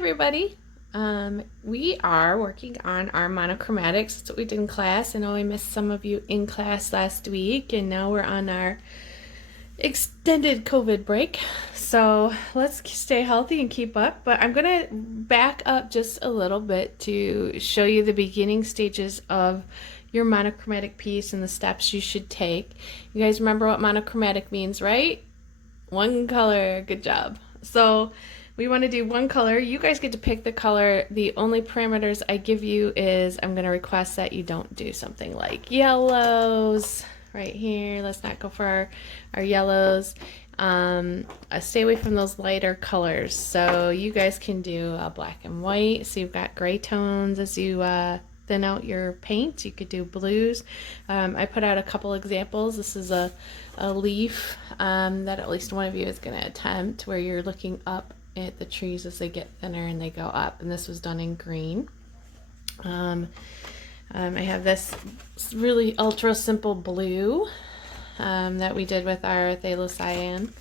everybody. We are working on our monochromatics. That's what we did in class. I know I missed some of you in class last week, and now we're on our extended COVID break. So let's stay healthy and keep up. But I'm going to back up just a little bit to show you the beginning stages of your monochromatic piece and the steps you should take. You guys remember what monochromatic means, right? One color. Good job. So we want to do one color. You guys get to pick the color. The only parameters I give you is I'm going to request that you don't do something like yellows right here. Let's not go for our yellows. Stay away from those lighter colors. So you guys can do black and white. So you've got gray tones as you thin out your paint. You could do blues. I put out a couple examples. This is a leaf that at least one of you is going to attempt, where you're looking up at the trees as they get thinner and they go up, and this was done in green. I have this really ultra simple blue that we did with our phthalo-cyan,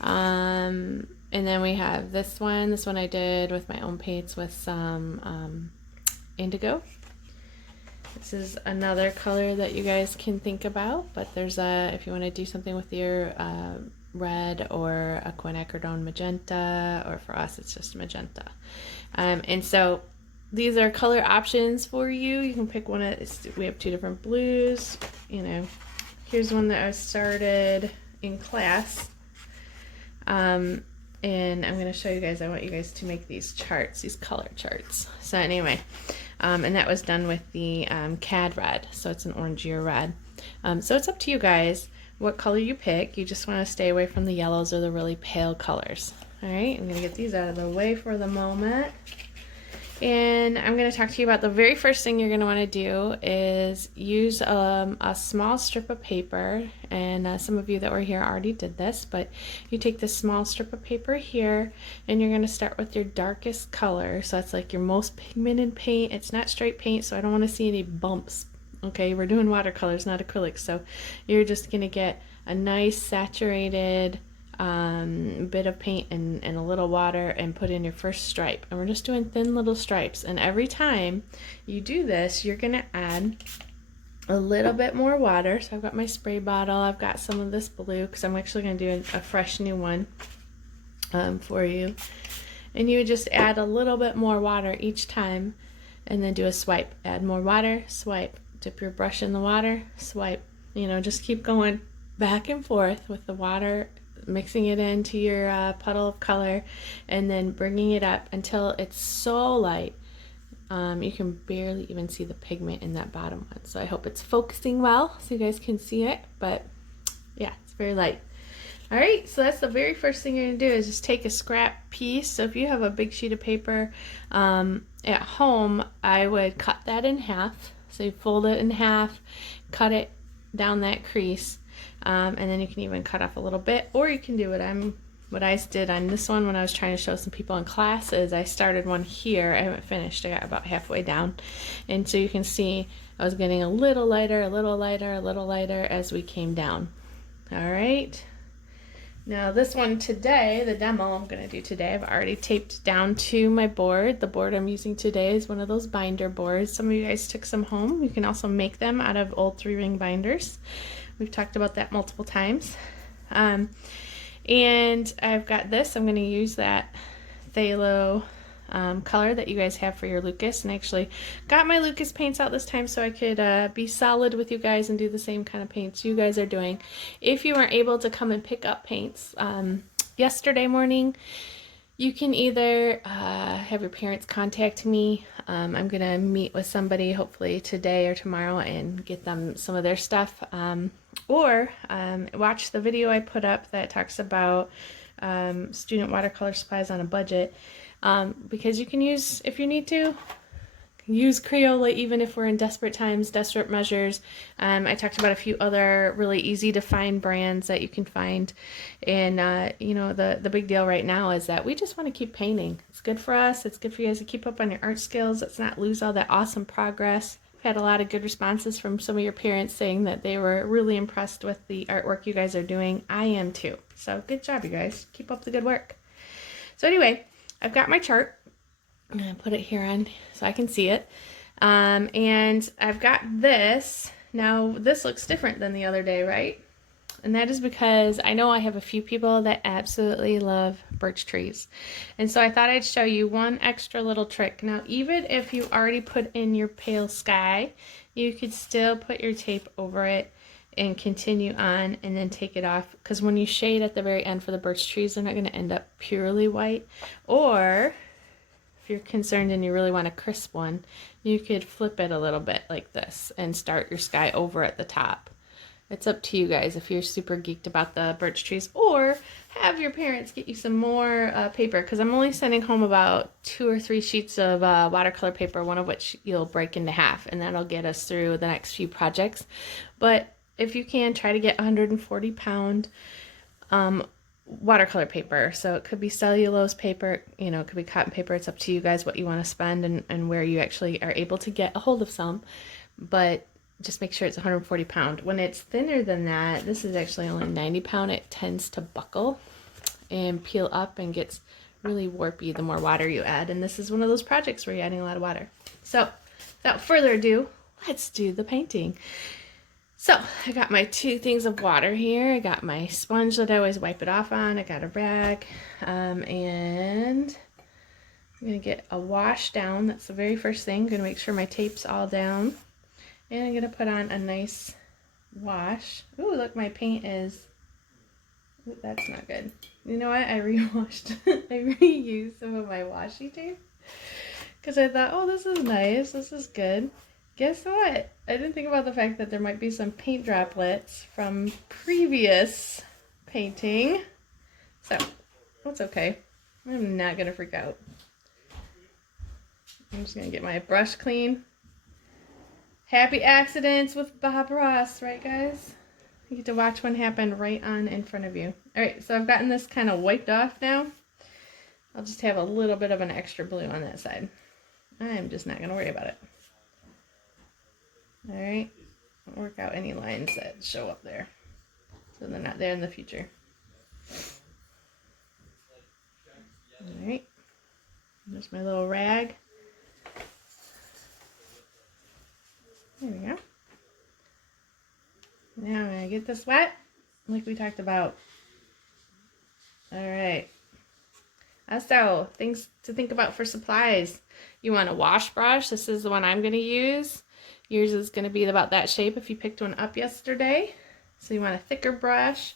and then we have this one I did with my own paints with some indigo. This is another color that you guys can think about, but there's if you want to do something with your red or a quinacridone magenta, or for us it's just magenta. And so these are color options for you. You can pick one. We have two different blues. You know, here's one that I started in class. And I'm going to show you guys, I want you guys to make these charts, these color charts. So anyway, and that was done with the CAD red, so it's an orangier red. So it's up to you guys what color you pick. You just want to stay away from the yellows or the really pale colors. All right, I'm going to get these out of the way for the moment. And I'm going to talk to you about the very first thing you're going to want to do is use a small strip of paper. And some of you that were here already did this, but you take this small strip of paper here and you're going to start with your darkest color. So that's like your most pigmented paint. It's not straight paint, so I don't want to see any bumps. Okay, we're doing watercolors, not acrylics, so you're just going to get a nice saturated bit of paint and a little water and put in your first stripe. And we're just doing thin little stripes, and every time you do this you're going to add a little bit more water. So I've got my spray bottle, I've got some of this blue because I'm actually going to do a fresh new one for you, and you would just add a little bit more water each time and then do a swipe. Add more water, swipe, dip your brush in the water, swipe. You know, just keep going back and forth with the water, mixing it into your puddle of color, and then bringing it up until it's so light you can barely even see the pigment in that bottom one. So I hope it's focusing well so you guys can see it, but yeah, it's very light. All right, so that's the very first thing you're gonna do is just take a scrap piece. So if you have a big sheet of paper at home, I would cut that in half. So you fold it in half, cut it down that crease, and then you can even cut off a little bit, or you can do what I did on this one when I was trying to show some people in classes. I started one here. I haven't finished. I got about halfway down, and so you can see I was getting a little lighter, a little lighter, a little lighter as we came down. All right. Now this one today, the demo I'm going to do today, I've already taped down to my board. The board I'm using today is one of those binder boards. Some of you guys took some home. You can also make them out of old 3-ring binders. We've talked about that multiple times. And I've got this. I'm going to use that phthalo color that you guys have for your Lucas, and actually got my Lucas paints out this time so I could be solid with you guys and do the same kind of paints you guys are doing. If you weren't able to come and pick up paints yesterday morning, you can either have your parents contact me. I'm gonna meet with somebody hopefully today or tomorrow and get them some of their stuff, or watch the video I put up that talks about student watercolor supplies on a budget. Because you can use, if you need to, use Crayola even if we're in desperate times, desperate measures. I talked about a few other really easy to find brands that you can find, and you know, the big deal right now is that we just want to keep painting. It's good for us, it's good for you guys to keep up on your art skills. Let's not lose all that awesome progress. I've had a lot of good responses from some of your parents saying that they were really impressed with the artwork you guys are doing. I am too, so good job you guys, keep up the good work. So anyway, I've got my chart. I'm gonna put it here on so I can see it. And I've got this. Now this looks different than the other day, right? And that is because I know I have a few people that absolutely love birch trees. And so I thought I'd show you one extra little trick. Now, even if you already put in your pale sky, you could still put your tape over it and continue on and then take it off. Because when you shade at the very end for the birch trees, they're not going to end up purely white. Or if you're concerned and you really want a crisp one, you could flip it a little bit like this and start your sky over at the top. It's up to you guys if you're super geeked about the birch trees, or have your parents get you some more paper, because I'm only sending home about 2 or 3 sheets of watercolor paper, one of which you'll break into half, and that'll get us through the next few projects. But if you can, try to get 140-pound watercolor paper. So it could be cellulose paper, you know, it could be cotton paper. It's up to you guys what you want to spend and where you actually are able to get a hold of some. But just make sure it's 140-pound. When it's thinner than that, this is actually only 90-pound, it tends to buckle and peel up and gets really warpy the more water you add. And this is one of those projects where you're adding a lot of water. So without further ado, let's do the painting. So I got my 2 things of water here. I got my sponge that I always wipe it off on. I got a rag, and I'm gonna get a wash down. That's the very first thing. I'm gonna make sure my tape's all down. And I'm going to put on a nice wash. Ooh, look, my paint is... Ooh, that's not good. You know what? I rewashed. I reused some of my washi tape. Because I thought, oh, this is nice. This is good. Guess what? I didn't think about the fact that there might be some paint droplets from previous painting. So, that's okay. I'm not going to freak out. I'm just going to get my brush clean. Happy accidents with Bob Ross, right guys? You get to watch one happen right on in front of you. Alright, so I've gotten this kind of wiped off now. I'll just have a little bit of an extra blue on that side. I'm just not going to worry about it. Alright, work out any lines that show up there, so they're not there in the future. Alright, there's my little rag. There we go. Now I'm going to get this wet, like we talked about. Alright. Also, things to think about for supplies. You want a wash brush. This is the one I'm going to use. Yours is going to be about that shape if you picked one up yesterday. So you want a thicker brush.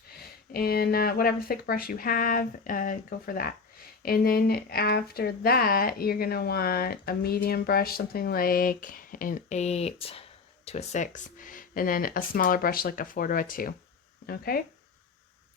And whatever thick brush you have, go for that. And then after that, you're going to want a medium brush, something like an 8 to a 6, and then a smaller brush like a 4 to a 2, okay,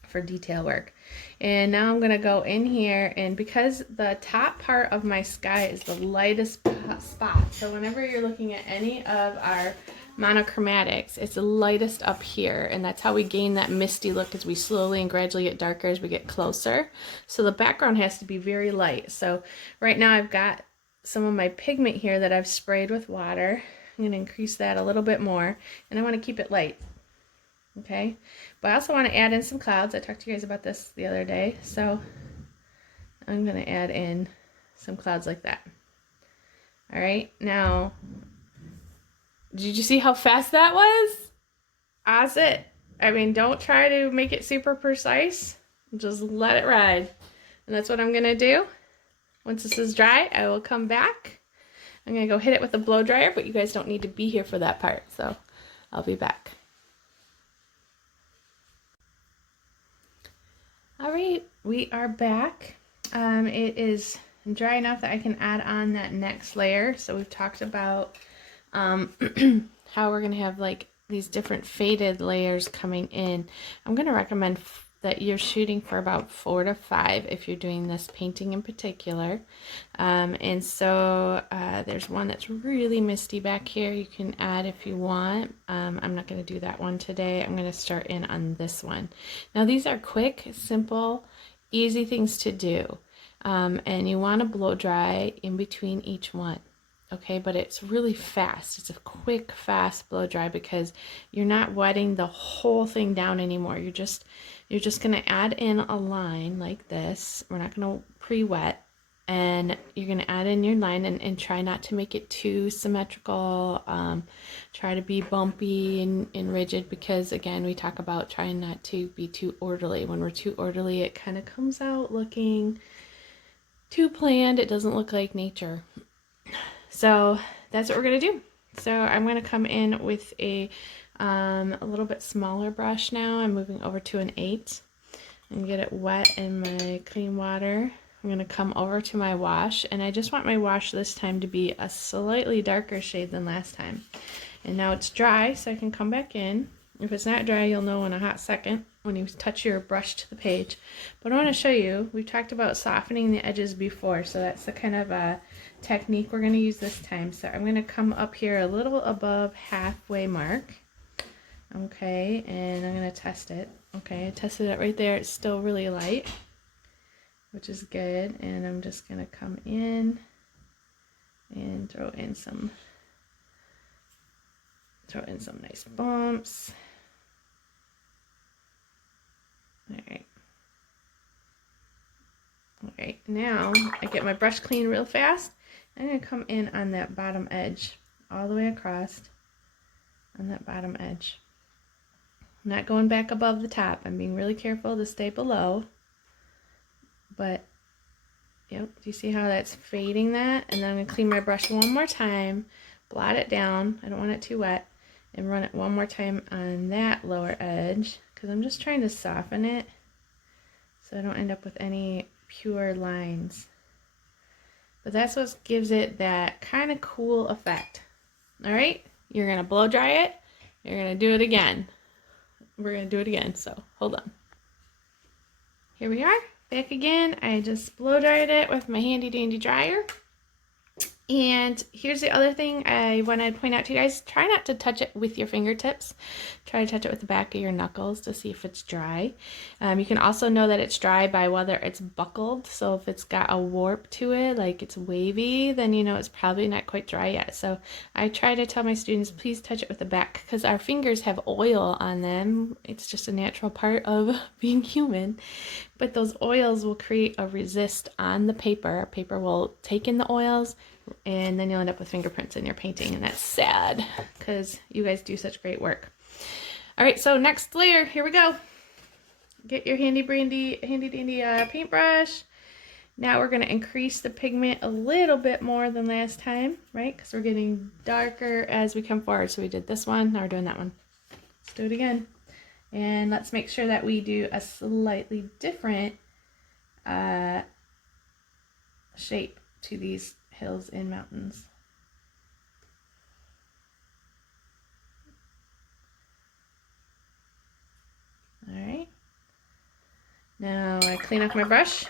for detail work. And now I'm going to go in here, and because the top part of my sky is the lightest spot, so whenever you're looking at any of our monochromatics, it's the lightest up here, and that's how we gain that misty look as we slowly and gradually get darker as we get closer. So the background has to be very light. So right now I've got some of my pigment here that I've sprayed with water. I'm going to increase that a little bit more, and I want to keep it light, okay? But I also want to add in some clouds. I talked to you guys about this the other day, so I'm going to add in some clouds like that. All right, now, did you see how fast that was? That's it. I mean, don't try to make it super precise. Just let it ride. And that's what I'm going to do. Once this is dry, I will come back. I'm going to go hit it with a blow dryer, but you guys don't need to be here for that part, so I'll be back. All right, we are back. It is dry enough that I can add on that next layer. So we've talked about how we're going to have like these different faded layers coming in. I'm going to recommend that you're shooting for about 4 to 5 if you're doing this painting in particular. And so there's one that's really misty back here. You can add if you want. I'm not going to do that one today. I'm going to start in on this one. Now these are quick, simple, easy things to do. And you want to blow dry in between each one. Okay, but it's really fast. It's a quick, fast blow dry because you're not wetting the whole thing down anymore. You're just going to add in a line like this. We're not going to pre-wet. And you're going to add in your line and try not to make it too symmetrical. Try to be bumpy and rigid, because again, we talk about trying not to be too orderly. When we're too orderly, it kind of comes out looking too planned. It doesn't look like nature. So that's what we're going to do. So I'm going to come in with a little bit smaller brush now. I'm moving over to an 8 and get it wet in my clean water. I'm going to come over to my wash, and I just want my wash this time to be a slightly darker shade than last time. And now it's dry, so I can come back in. If it's not dry, you'll know in a hot second when you touch your brush to the page. But I want to show you, we talked about softening the edges before, so that's the kind of technique we're going to use this time. So I'm going to come up here a little above halfway mark. Okay, and I'm going to test it. Okay, I tested it right there. It's still really light, which is good. And I'm just going to come in and throw in some nice bumps. All right. Okay, now I get my brush clean real fast. I'm going to come in on that bottom edge, all the way across on that bottom edge. I'm not going back above the top. I'm being really careful to stay below. But, yep, do you see how that's fading that? And then I'm going to clean my brush one more time, blot it down. I don't want it too wet. And run it one more time on that lower edge, because I'm just trying to soften it so I don't end up with any pure lines. But that's what gives it that kind of cool effect. All right, you're going to blow dry it. You're going to do it again. We're going to do it again, so hold on. Here we are, back again. I just blow dried it with my handy dandy dryer. And here's the other thing I want to point out to you guys. Try not to touch it with your fingertips. Try to touch it with the back of your knuckles to see if it's dry. You can also know that it's dry by whether it's buckled. So if it's got a warp to it, like it's wavy, then you know it's probably not quite dry yet. So I try to tell my students, please touch it with the back, because our fingers have oil on them. It's just a natural part of being human. But those oils will create a resist on the paper. Paper will take in the oils, and then you'll end up with fingerprints in your painting, and that's sad because you guys do such great work. All right, so next layer, here we go. Get your handy dandy paintbrush. Now we're going to increase the pigment a little bit more than last time, right? Because we're getting darker as we come forward. So we did this one, now we're doing that one. Let's do it again. And let's make sure that we do a slightly different shape to these hills and mountains. All right. Now I clean off my brush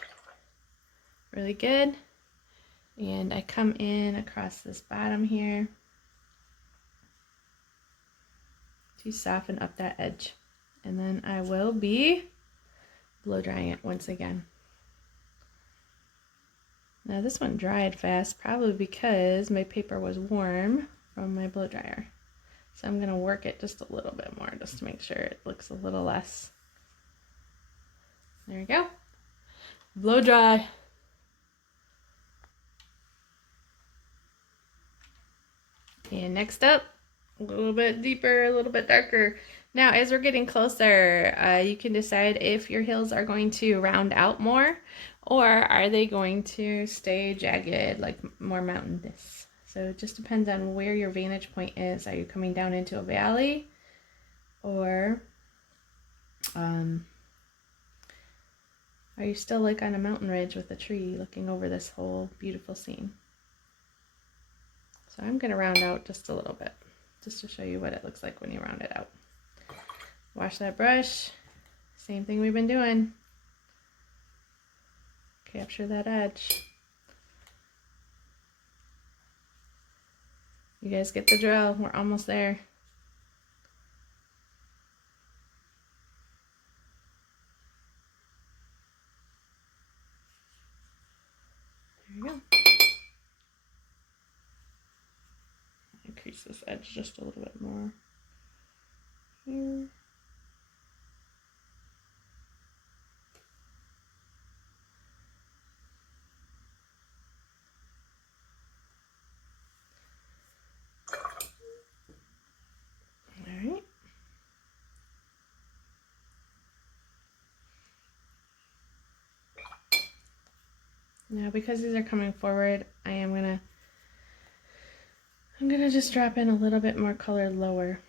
really good, and I come in across this bottom here to soften up that edge, and then I will be blow drying it once again. Now this one dried fast, probably because my paper was warm from my blow dryer. So I'm going to work it just a little bit more just to make sure it looks a little less. There we go. Blow dry. And next up, a little bit deeper, a little bit darker. Now, as we're getting closer, you can decide if your hills are going to round out more, or are they going to stay jagged, like more mountainous. So it just depends on where your vantage point is. Are you coming down into a valley, or are you still like on a mountain ridge with a tree looking over this whole beautiful scene? So I'm going to round out just a little bit, just to show you what it looks like when you round it out. Wash that brush, same thing we've been doing. Capture that edge. You guys get the drill, we're almost there. There you go. Increase this edge just a little bit more here. Now because these are coming forward, I'm gonna just drop in a little bit more color lower.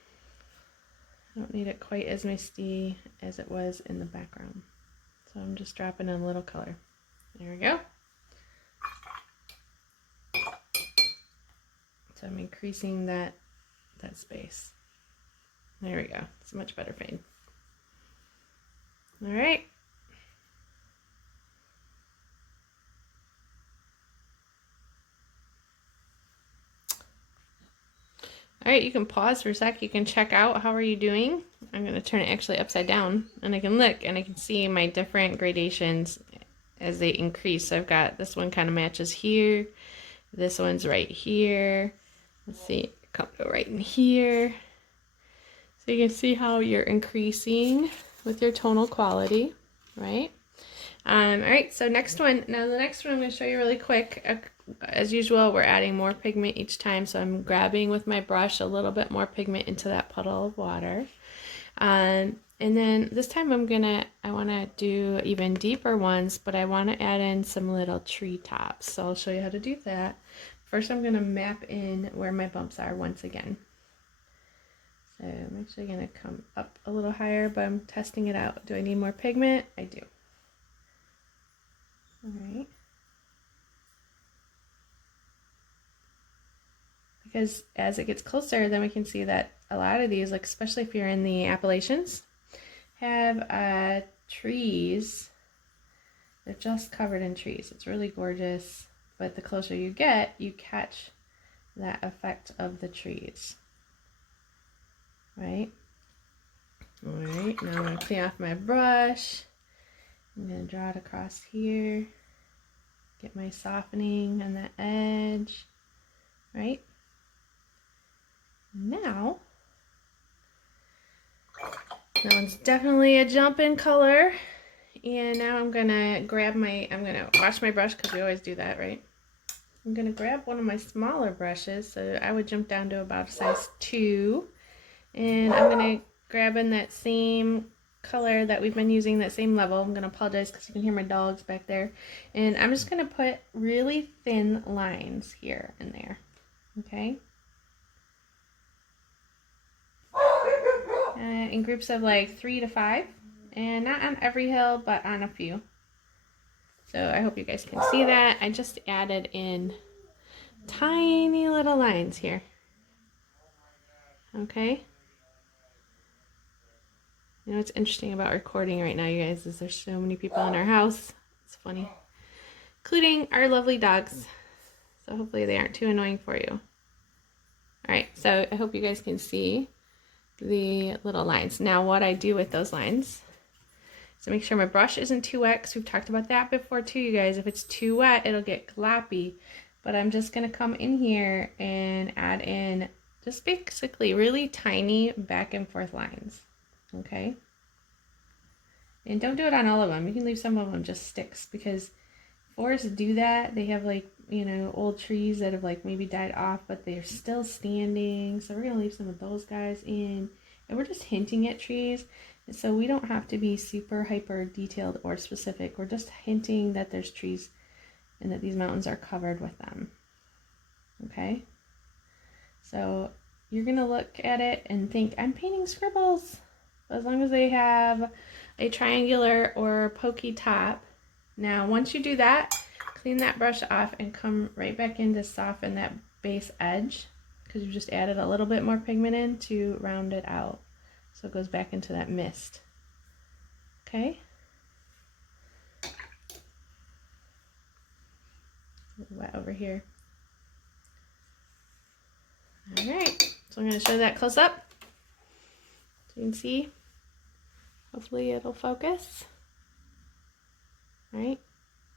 I don't need it quite as misty as it was in the background. So I'm just dropping in a little color. There we go. So I'm increasing that space. There we go. It's a much better fade. All right. All right, you can pause for a sec. You can check out how are you doing. I'm going to turn it actually upside down, and I can look and I can see my different gradations as they increase. So I've got this one kind of matches here. This one's right here. Let's see, come go right in here. So you can see how you're increasing with your tonal quality, right? All right, so next one. Now the next one I'm going to show you really quick. As usual, we're adding more pigment each time, so I'm grabbing with my brush a little bit more pigment into that puddle of water. And then this time I want to do even deeper ones, but I want to add in some little tree tops. So I'll show you how to do that. First, I'm going to map in where my bumps are once again. So I'm actually going to come up a little higher, but I'm testing it out. Do I need more pigment? I do. All right. Because as it gets closer, then we can see that a lot of these, like especially if you're in the Appalachians, have trees. They're just covered in trees. It's really gorgeous, but the closer you get, you catch that effect of the trees. Right? All right, now I'm going to clean off my brush. I'm going to draw it across here. Get my softening on the edge. Right? Now, that one's definitely a jump in color. And now I'm going to wash my brush because we always do that, right? I'm going to grab one of my smaller brushes. So I would jump down to about a size 2. And I'm going to grab in that same color that we've been using, that same level. I'm going to apologize because you can hear my dogs back there. And I'm just going to put really thin lines here and there. Okay? In groups of like 3 to 5. And not on every hill, but on a few. So I hope you guys can see that. I just added in tiny little lines here. Okay? You know what's interesting about recording right now, you guys, is there's so many people in our house. It's funny. Including our lovely dogs. So hopefully they aren't too annoying for you. Alright, so I hope you guys can see the little lines. Now what I do with those lines is make sure my brush isn't too wet, because we've talked about that before too, you guys. If it's too wet, it'll get gloppy. But I'm just going to come in here and add in just basically really tiny back and forth lines. Okay? And don't do it on all of them. You can leave some of them just sticks, because forests do that. They have like, you know, old trees that have like maybe died off, but they're still standing. So we're going to leave some of those guys in. And we're just hinting at trees. And so we don't have to be super hyper detailed or specific. We're just hinting that there's trees and that these mountains are covered with them. Okay? So you're going to look at it and think, I'm painting scribbles. As long as they have a triangular or pokey top. Now, once you do that, clean that brush off and come right back in to soften that base edge, because you just added a little bit more pigment in to round it out. So it goes back into that mist. Okay? A little wet over here. Alright, so I'm going to show that close up. So you can see. Hopefully it'll focus. Alright,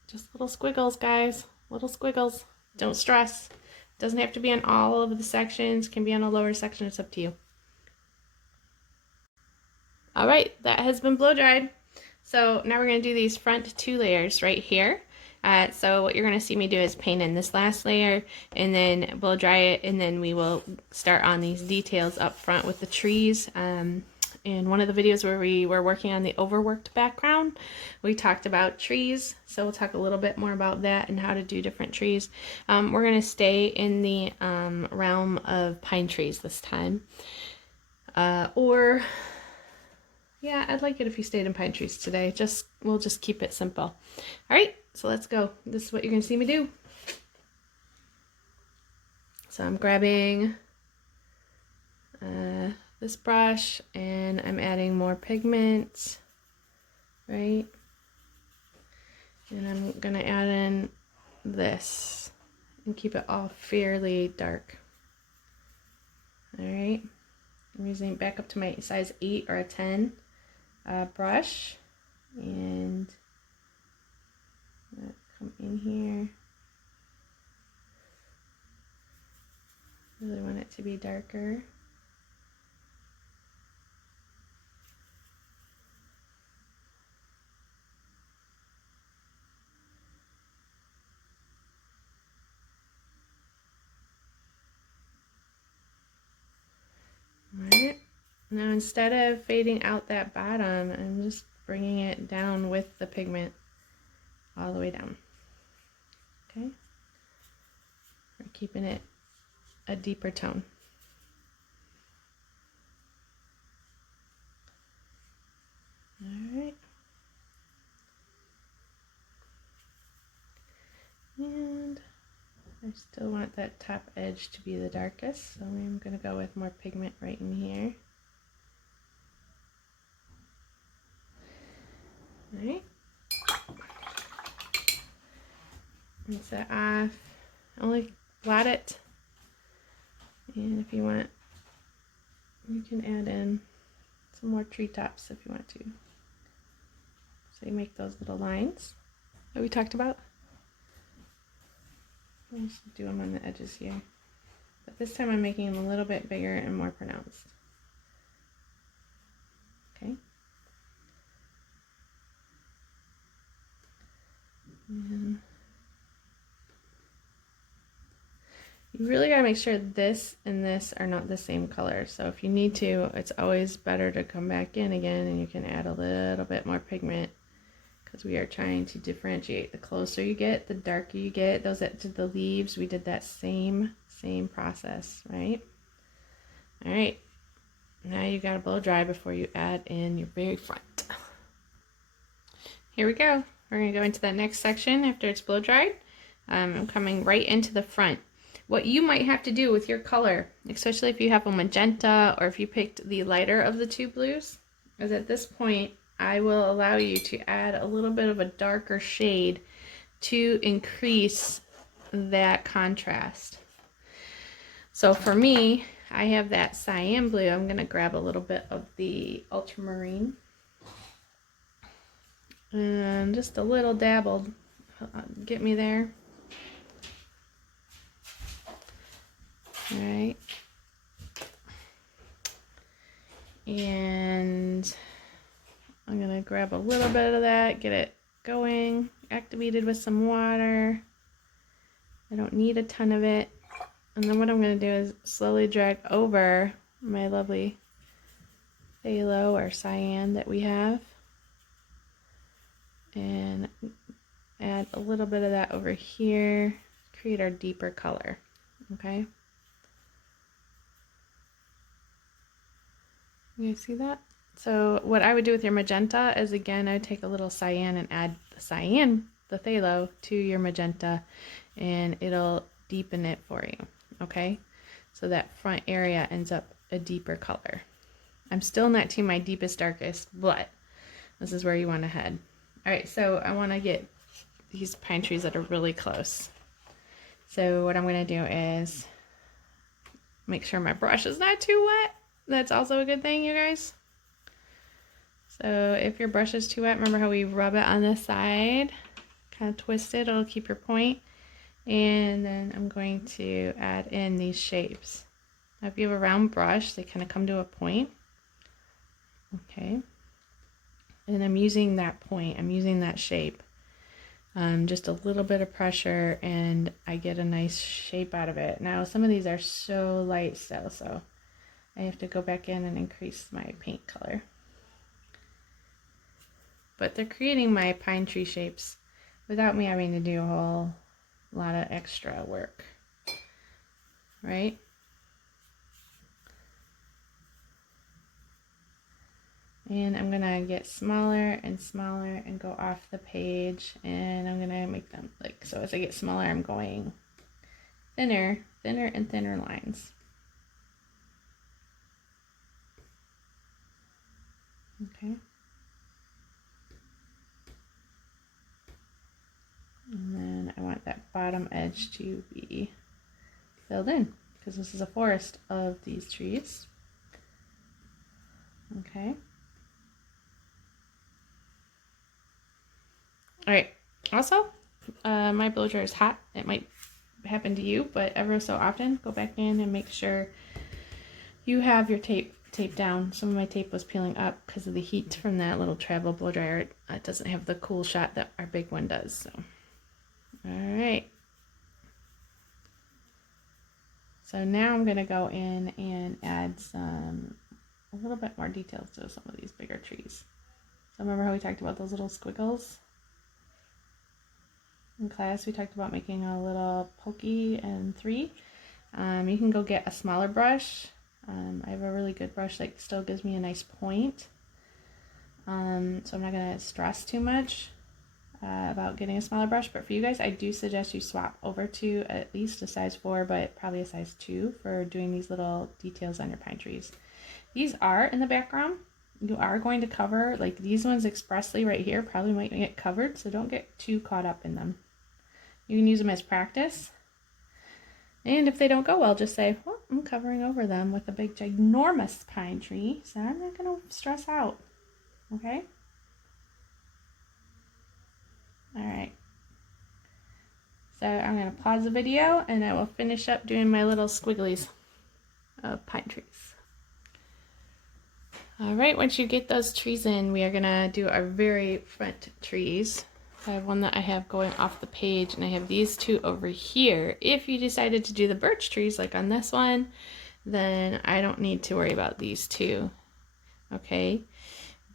just little squiggles, guys. Little squiggles. Don't stress. Doesn't have to be on all of the sections. Can be on a lower section. It's up to you. Alright, that has been blow dried. So now we're going to do these front 2 layers right here. So what you're going to see me do is paint in this last layer and then blow dry it, and then we will start on these details up front with the trees. And in one of the videos where we were working on the overworked background, we talked about trees. So we'll talk a little bit more about that and how to do different trees. We're going to stay in the realm of pine trees this time. Yeah, I'd like it if you stayed in pine trees today. We'll just keep it simple. All right, so let's go. This is what you're going to see me do. So I'm grabbing this brush and I'm adding more pigment, right? And I'm going to add in this and keep it all fairly dark. All right, I'm using it back up to my size 8 or a 10 brush, and come in here. Really want it to be darker. Alright, now instead of fading out that bottom, I'm just bringing it down with the pigment all the way down. Okay, we're keeping it a deeper tone. Alright, and I still want that top edge to be the darkest, so I'm going to go with more pigment right in here. Alright, rinse that off. Only blot it, and if you want, you can add in some more treetops if you want to. So you make those little lines that we talked about. I'll just do them on the edges here, but this time I'm making them a little bit bigger and more pronounced. Okay. And you really gotta make sure this and this are not the same color. So if you need to, it's always better to come back in again and you can add a little bit more pigment, because we are trying to differentiate. The closer you get, the darker you get. Those that did the leaves, we did that same process, right? All right, now you gotta blow dry before you add in your very front. Here we go. We're gonna go into that next section after it's blow dried. I'm coming right into the front. What you might have to do with your color, especially if you have a magenta or if you picked the lighter of the two blues, is at this point I will allow you to add a little bit of a darker shade to increase that contrast. So for me, I have that cyan blue. I'm going to grab a little bit of the ultramarine and just a little dabbled. Get me there. All right. And I'm going to grab a little bit of that, get it going, activated with some water. I don't need a ton of it. And then what I'm going to do is slowly drag over my lovely phthalo or cyan that we have. And add a little bit of that over here, create our deeper color, okay? You see that? So what I would do with your magenta is, again, I would take a little cyan and add the cyan, the phthalo, to your magenta, and it'll deepen it for you, okay? So that front area ends up a deeper color. I'm still not to my deepest, darkest, but this is where you want to head. All right, so I want to get these pine trees that are really close. So what I'm going to do is make sure my brush is not too wet. That's also a good thing, you guys. So if your brush is too wet, remember how we rub it on the side, kind of twist it, it'll keep your point. And then I'm going to add in these shapes. Now if you have a round brush, they kind of come to a point. Okay. And I'm using that point, I'm using that shape. Just a little bit of pressure and I get a nice shape out of it. Now some of these are so light still, so I have to go back in and increase my paint color. But they're creating my pine tree shapes without me having to do a whole lot of extra work, right? And I'm gonna get smaller and smaller and go off the page, and I'm gonna make them like, so as I get smaller, I'm going thinner and thinner lines. Okay. And then I want that bottom edge to be filled in, because this is a forest of these trees. Okay. All right. Also, my blow dryer is hot. It might happen to you, but ever so often, go back in and make sure you have your tape down. Some of my tape was peeling up because of the heat from that little travel blow dryer. It doesn't have the cool shot that our big one does. So, all right. So now I'm gonna go in and add a little bit more details to some of these bigger trees. So remember how we talked about those little squiggles? In class, we talked about making a little pokey and 3. You can go get a smaller brush. I have a really good brush that still gives me a nice point. So I'm not going to stress too much about getting a smaller brush. But for you guys, I do suggest you swap over to at least a size 4, but probably a size 2 for doing these little details on your pine trees. These are in the background. You are going to cover, like these ones expressly right here, probably might get covered, so don't get too caught up in them. You can use them as practice. And if they don't go well, just say, well, I'm covering over them with a big, ginormous pine tree, so I'm not going to stress out. Okay? All right. So I'm going to pause the video, and I will finish up doing my little squigglies of pine trees. All right, once you get those trees in, we are going to do our very front trees. I have one that I have going off the page, and I have these 2 over here. If you decided to do the birch trees like on this one, then I don't need to worry about these 2, okay?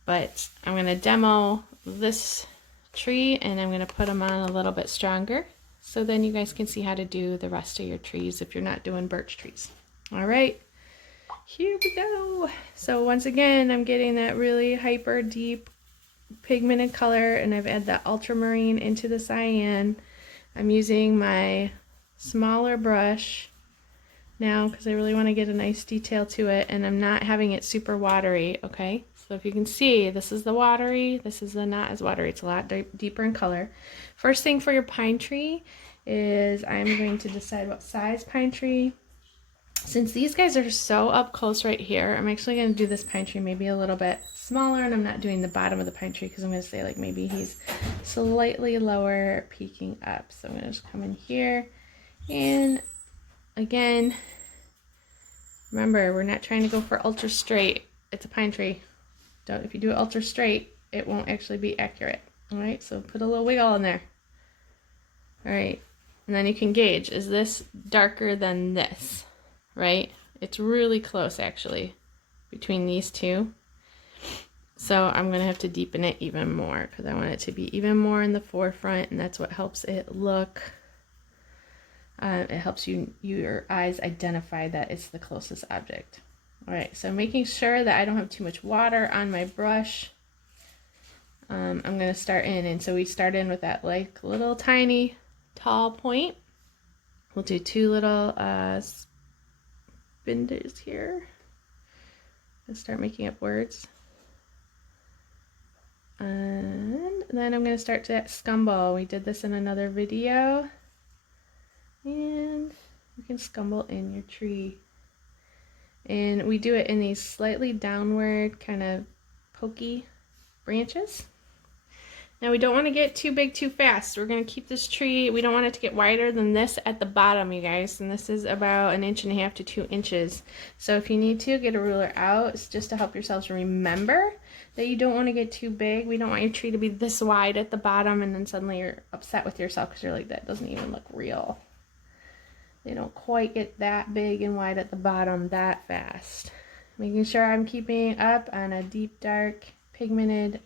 But I'm going to demo this tree, and I'm going to put them on a little bit stronger, so then you guys can see how to do the rest of your trees if you're not doing birch trees. All right, here we go. So once again, I'm getting that really hyper deep pigmented color, and I've added that ultramarine into the cyan. I'm using my smaller brush now because I really want to get a nice detail to it, and I'm not having it super watery, okay? So if you can see, this is the watery, this is the not as watery. It's a lot deeper in color. First thing for your pine tree is I'm going to decide what size pine tree. Since these guys are so up close right here, I'm actually going to do this pine tree maybe a little bit smaller, and I'm not doing the bottom of the pine tree because I'm going to say like maybe he's slightly lower peeking up. So I'm going to just come in here, and again, remember, we're not trying to go for ultra straight. It's a pine tree. If you do it ultra straight, it won't actually be accurate. All right, so put a little wiggle in there. All right, and then you can gauge, is this darker than this? Right? It's really close actually between these 2. So I'm going to have to deepen it even more because I want it to be even more in the forefront, and that's what helps it look. It helps your eyes identify that it's the closest object. All right, so making sure that I don't have too much water on my brush. I'm going to start in, and so we start in with that like little tiny tall point. We'll do 2 little spindles here and start making up words, and then I'm going to start that scumble. We did this in another video, and you can scumble in your tree, and we do it in these slightly downward kind of pokey branches. Now we don't want to get too big too fast. We're going to keep this tree, we don't want it to get wider than this at the bottom, you guys. And this is about 1.5 inches to 2 inches. So if you need to, get a ruler out. It's just to help yourselves remember that you don't want to get too big. We don't want your tree to be this wide at the bottom, and then suddenly you're upset with yourself because you're like, that doesn't even look real. They don't quite get that big and wide at the bottom that fast. Making sure I'm keeping up on a deep dark pigmented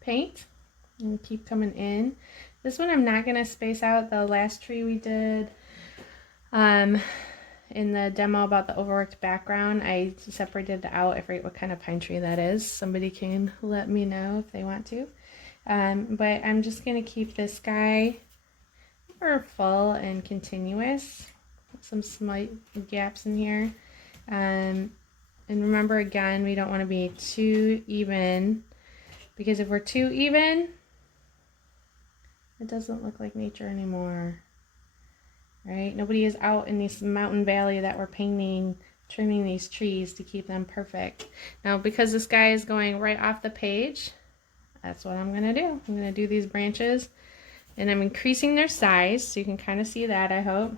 paint and keep coming in. This one I'm not going to space out. The last tree we did in the demo about the overworked background, I separated it out. I forget what kind of pine tree that is. Somebody can let me know if they want to. But I'm just going to keep this guy full and continuous. Some slight gaps in here. And remember, again, we don't want to be too even, because if we're too even, it doesn't look like nature anymore. Right? Nobody is out in this mountain valley that we're painting, trimming these trees to keep them perfect. Now, because this guy is going right off the page, that's what I'm going to do. I'm going to do these branches, and I'm increasing their size, so you can kind of see that, I hope.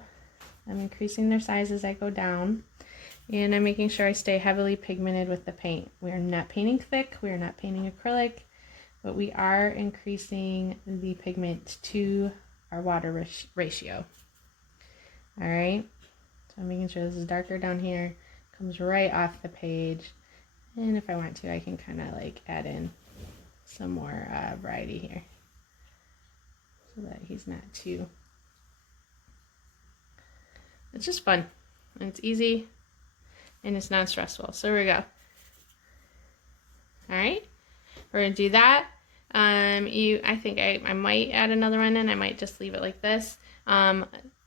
I'm increasing their size as I go down, and I'm making sure I stay heavily pigmented with the paint. We are not painting thick, we are not painting acrylic, but we are increasing the pigment to our water ratio. All right, so I'm making sure this is darker down here, comes right off the page, and if I want to, I can kind of like add in some more variety here so that he's not too. It's just fun, and it's easy, and it's non-stressful. So here we go. All right, we're gonna do that. I think I might add another one in. I might just leave it like this.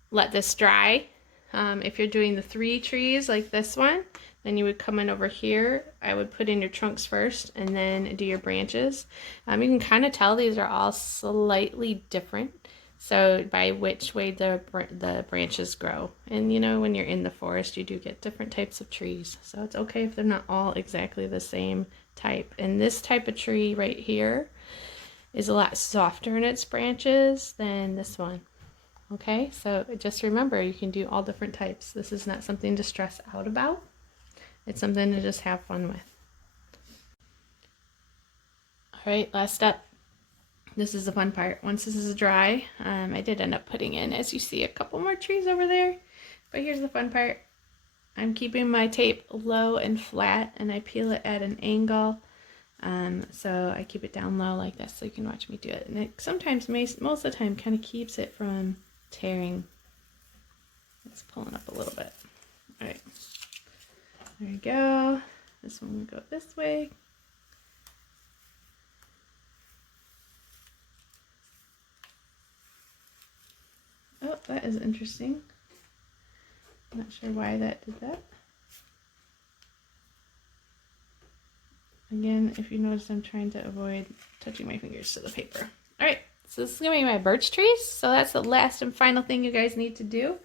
Let this dry. If you're doing the 3 trees like this one, then you would come in over here. I would put in your trunks first and then do your branches. You can kind of tell these are all slightly different, so by which way the branches grow. And you know, when you're in the forest, you do get different types of trees, so it's okay if they're not all exactly the same type. And this type of tree right here is a lot softer in its branches than this one. Okay, so just remember, you can do all different types. This is not something to stress out about. It's something to just have fun with. All right, last step. This is the fun part. Once this is dry, I did end up putting in, as you see, a couple more trees over there. But here's the fun part. I'm keeping my tape low and flat, and I peel it at an angle. So I keep it down low like this so you can watch me do it. And it sometimes, most of the time, kind of keeps it from tearing. It's pulling up a little bit. All right, there we go. This one will go this way. Oh, that is interesting. I'm not sure why that did that. Again, if you notice, I'm trying to avoid touching my fingers to the paper. All right, so this is gonna be my birch trees. So that's the last and final thing you guys need to do.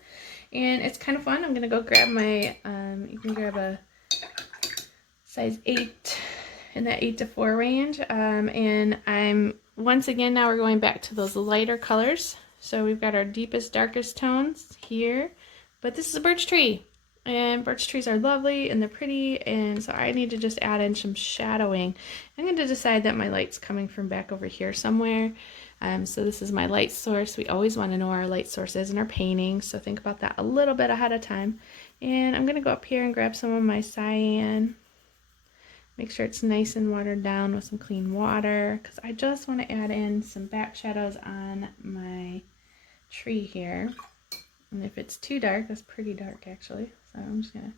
And it's kind of fun. I'm gonna go grab my, you can grab a size 8 in that 8 to 4 range. And I'm, once again, now we're going back to those lighter colors. So we've got our deepest, darkest tones here, but this is a birch tree. And birch trees are lovely and they're pretty, and so I need to just add in some shadowing. I'm going to decide that my light's coming from back over here somewhere. So this is my light source. We always want to know our light source is in our painting, so think about that a little bit ahead of time. And I'm going to go up here and grab some of my cyan. Make sure it's nice and watered down with some clean water, because I just want to add in some back shadows on my tree here. And if it's too dark, that's pretty dark actually, so I'm just going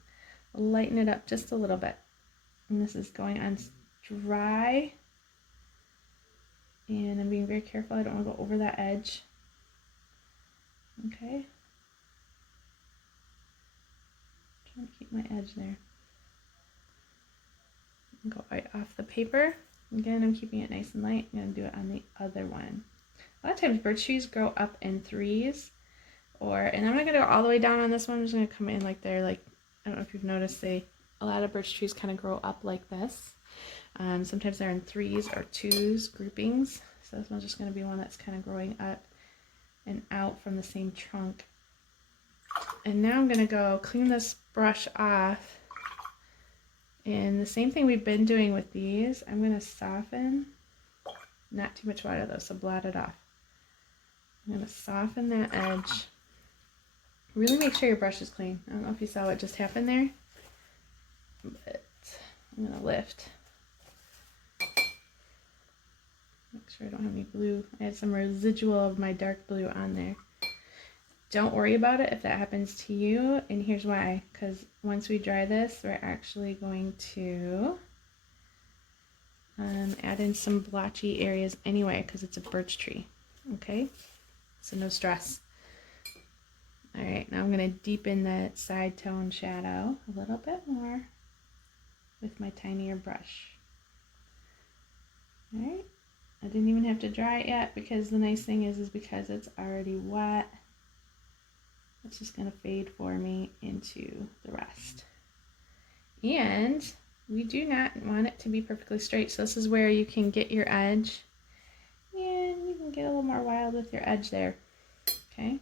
to lighten it up just a little bit. And this is going on dry, and I'm being very careful. I don't want to go over that edge. Okay, trying to keep my edge there. Go right off the paper. Again, I'm keeping it nice and light. I'm going to do it on the other one. A lot of times birch trees grow up in 3s, and I'm not going to go all the way down on this one. I'm just going to come in like they're like, I don't know if you've noticed, a lot of birch trees kind of grow up like this. Sometimes they're in 3s or 2s groupings. So this one's just going to be one that's kind of growing up and out from the same trunk. And now I'm going to go clean this brush off. And the same thing we've been doing with these, I'm going to soften, not too much water though, so blot it off. I'm going to soften that edge. Really make sure your brush is clean. I don't know if you saw what just happened there, but I'm gonna lift. Make sure I don't have any blue. I had some residual of my dark blue on there. Don't worry about it if that happens to you, and here's why. Because once we dry this, we're actually going to add in some blotchy areas anyway, because it's a birch tree. Okay, so no stress. All right, now I'm going to deepen that side tone shadow a little bit more with my tinier brush. All right, I didn't even have to dry it yet, because the nice thing is because it's already wet, it's just going to fade for me into the rest. And we do not want it to be perfectly straight, so this is where you can get your edge, and you can get a little more wild with your edge there. Okay.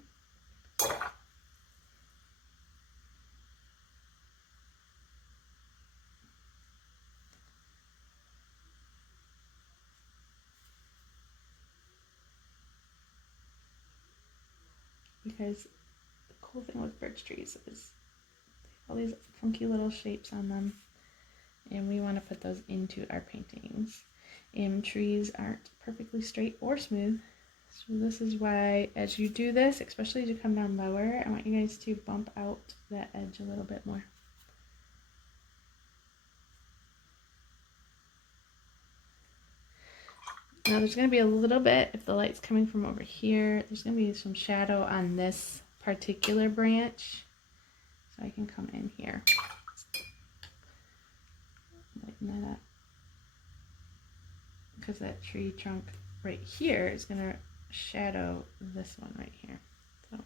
Because the cool thing with birch trees is all these funky little shapes on them, and we want to put those into our paintings. And trees aren't perfectly straight or smooth, so this is why as you do this, especially as you come down lower, I want you guys to bump out that edge a little bit more. Now there's going to be a little bit, if the light's coming from over here, there's going to be some shadow on this particular branch. So I can come in here. Lighten that up. Because that tree trunk right here is going to shadow this one right here. So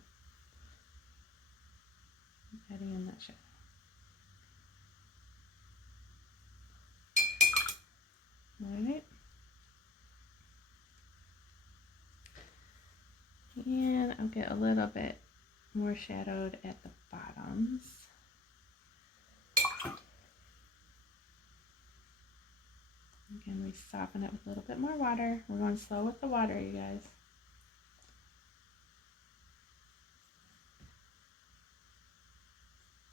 I'm adding in that shadow. Alright. And I'll get a little bit more shadowed at the bottoms. Again, we soften it with a little bit more water. We're going slow with the water, you guys.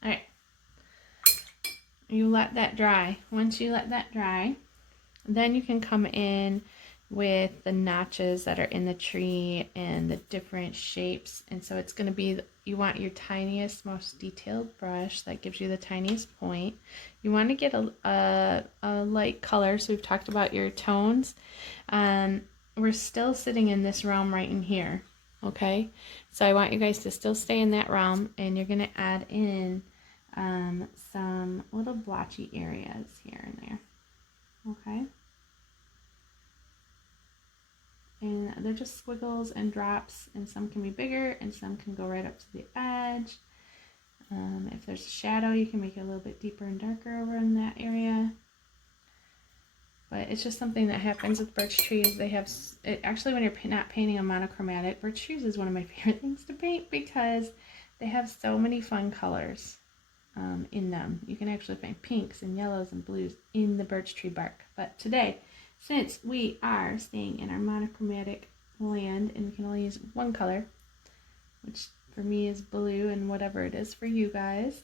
Alright. You let that dry. Once you let that dry, then you can come in with the notches that are in the tree and the different shapes. And so it's going to be, you want your tiniest, most detailed brush that gives you the tiniest point. You want to get a light color. So we've talked about your tones. We're still sitting in this realm right in here. Okay, so I want you guys to still stay in that realm, and you're going to add in some little blotchy areas here and there. Okay. And they're just squiggles and drops, and some can be bigger and some can go right up to the edge. If there's a shadow, you can make it a little bit deeper and darker over in that area. But it's just something that happens with birch trees. They have, actually when you're not painting a monochromatic, birch trees is one of my favorite things to paint because they have so many fun colors in them. You can actually find pinks and yellows and blues in the birch tree bark. But today, since we are staying in our monochromatic land and we can only use one color, which for me is blue and whatever it is for you guys,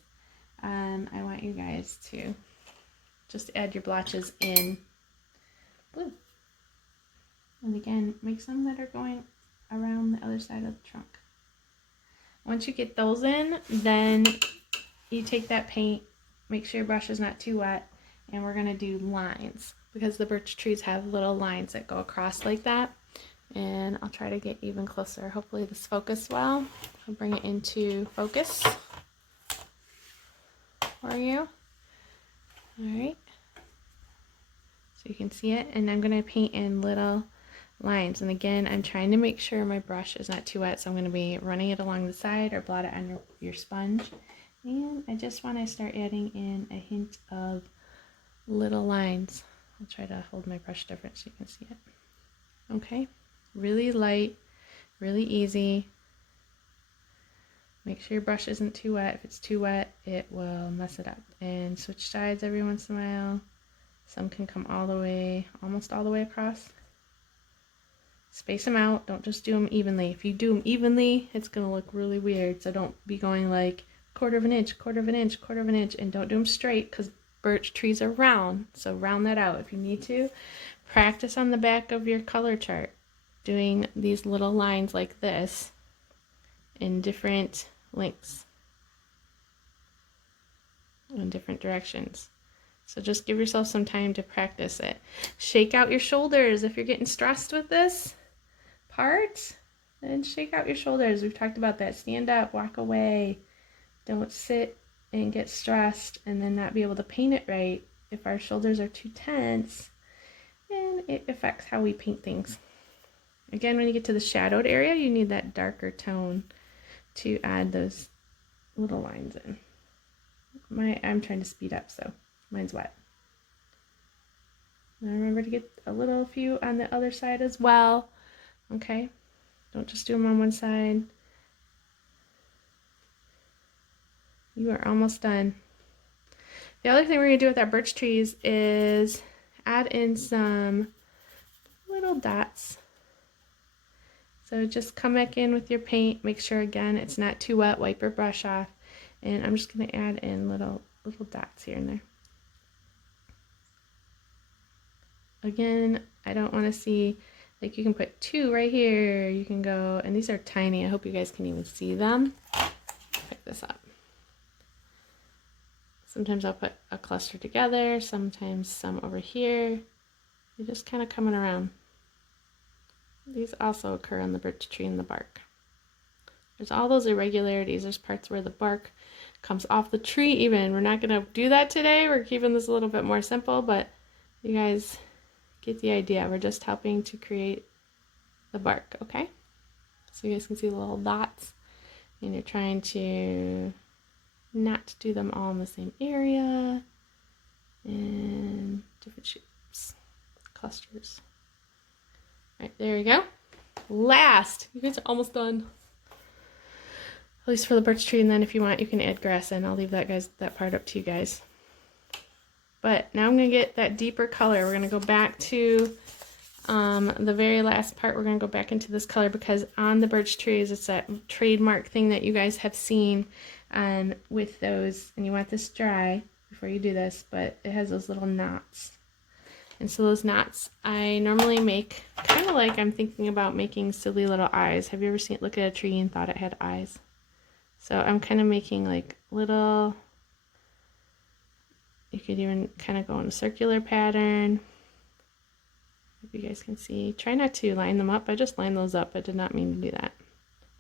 I want you guys to just add your blotches in blue. And again, make some that are going around the other side of the trunk. Once you get those in, then you take that paint, make sure your brush is not too wet, and we're going to do lines. Because the birch trees have little lines that go across like that. And I'll try to get even closer. Hopefully this focused well. I'll bring it into focus for you. Alright. So you can see it. And I'm going to paint in little lines. And again, I'm trying to make sure my brush is not too wet. So I'm going to be running it along the side or blot it on your sponge. And I just want to start adding in a hint of little lines. I'll try to hold my brush different so you can see it. Okay, really light, really easy. Make sure your brush isn't too wet. If it's too wet, it will mess it up. And switch sides every once in a while. Some can come all the way, almost all the way across. Space them out. Don't just do them evenly. If you do them evenly, it's going to look really weird. So don't be going like quarter of an inch, quarter of an inch, quarter of an inch, and don't do them straight because birch trees are round, so round that out if you need to. Practice on the back of your color chart, doing these little lines like this in different lengths, in different directions. So just give yourself some time to practice it. Shake out your shoulders if you're getting stressed with this part. Then shake out your shoulders. We've talked about that. Stand up, walk away. Don't sit and get stressed and then not be able to paint it right if our shoulders are too tense, and it affects how we paint things. Again, when you get to the shadowed area, you need that darker tone to add those little lines in. I'm trying to speed up, so mine's wet. Now remember to get a little few on the other side as well. Okay, don't just do them on one side. You are almost done. The other thing we're going to do with our birch trees is add in some little dots. So just come back in with your paint. Make sure, again, it's not too wet. Wipe your brush off. And I'm just going to add in little dots here and there. Again, I don't want to see, like, you can put 2 right here. You can go, and these are tiny. I hope you guys can even see them. Pick this up. Sometimes I'll put a cluster together, sometimes some over here. You're just kind of coming around. These also occur on the birch tree and the bark. There's all those irregularities. There's parts where the bark comes off the tree even. We're not going to do that today. We're keeping this a little bit more simple, but you guys get the idea. We're just helping to create the bark, okay? So you guys can see the little dots, and you're trying to not do them all in the same area, and different shapes, clusters. All right, there you go. Last, you guys are almost done. At least for the birch tree, and then if you want, you can add grass in. I'll leave that part up to you guys. But now I'm going to get that deeper color. We're going to go back to the very last part. We're going to go back into this color because on the birch trees, it's that trademark thing that you guys have seen with those. And you want this dry before you do this, but it has those little knots. And so those knots I normally make kind of like I'm thinking about making silly little eyes. Have you ever looked at a tree and thought it had eyes? So I'm kind of making like little, you could even kind of go in a circular pattern. If you guys can see. Try not to line them up. I just lined those up. I did not mean to do that.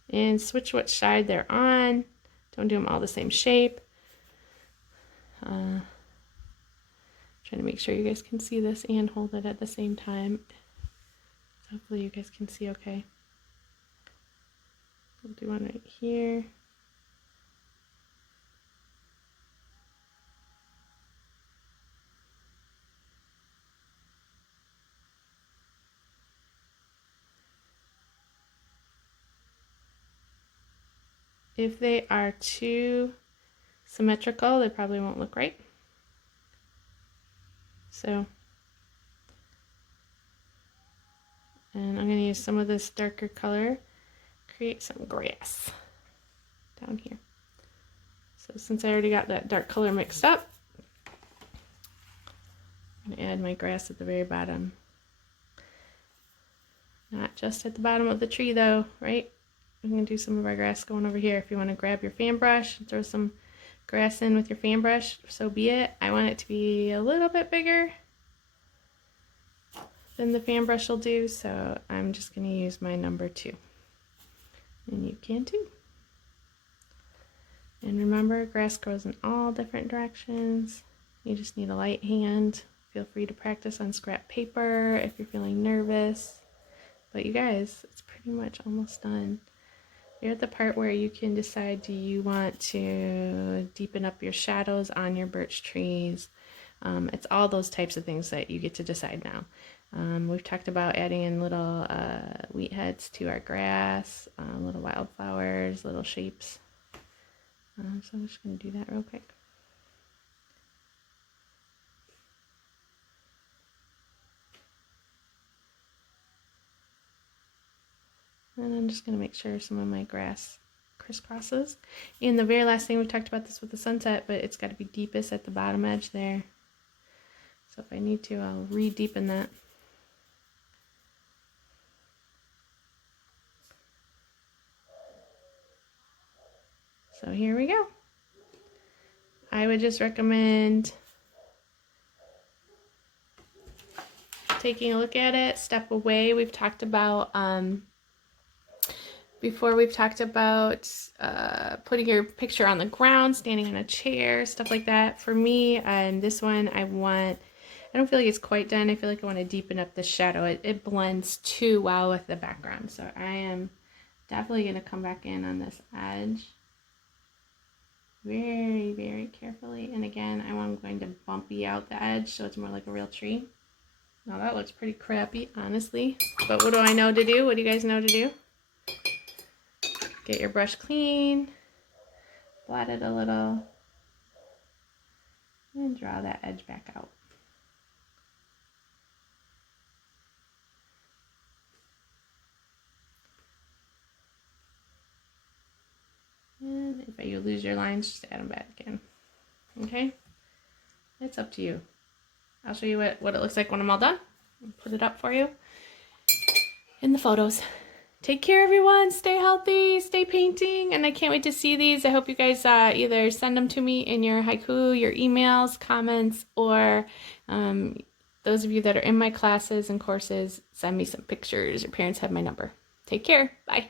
And switch what side they're on. Don't do them all the same shape. Trying to make sure you guys can see this and hold it at the same time. So hopefully you guys can see okay. We'll do one right here. If they are too symmetrical, they probably won't look right. So, and I'm going to use some of this darker color, create some grass down here. So since I already got that dark color mixed up, I'm going to add my grass at the very bottom. Not just at the bottom of the tree though, right? I'm going to do some of our grass going over here. If you want to grab your fan brush and throw some grass in with your fan brush, so be it. I want it to be a little bit bigger than the fan brush will do, so I'm just going to use my number 2. And you can too. And remember, grass grows in all different directions. You just need a light hand. Feel free to practice on scrap paper if you're feeling nervous. But you guys, it's pretty much almost done. You're at the part where you can decide, do you want to deepen up your shadows on your birch trees? It's all those types of things that you get to decide now. We've talked about adding in little wheat heads to our grass, little wildflowers, little shapes. So I'm just going to do that real quick. And I'm just going to make sure some of my grass crisscrosses. And the very last thing, we talked about this with the sunset, but it's got to be deepest at the bottom edge there. So if I need to, I'll re-deepen that. So here we go. I would just recommend taking a look at it, step away. We've talked about, before we've talked about putting your picture on the ground, standing on a chair, stuff like that. For me, and this one, I don't feel like it's quite done. I feel like I want to deepen up the shadow. It blends too well with the background. So I am definitely going to come back in on this edge very, very carefully. And again, I'm going to bumpy out the edge so it's more like a real tree. Now that looks pretty crappy, honestly. But what do I know to do? What do you guys know to do? Get your brush clean, blot it a little, and draw that edge back out. And if you lose your lines, just add them back in. Okay? It's up to you. I'll show you what it looks like when I'm all done. I'll put it up for you in the photos. Take care, everyone. Stay healthy. Stay painting. And I can't wait to see these. I hope you guys either send them to me in your haiku, your emails, comments, or those of you that are in my classes and courses, send me some pictures. Your parents have my number. Take care. Bye.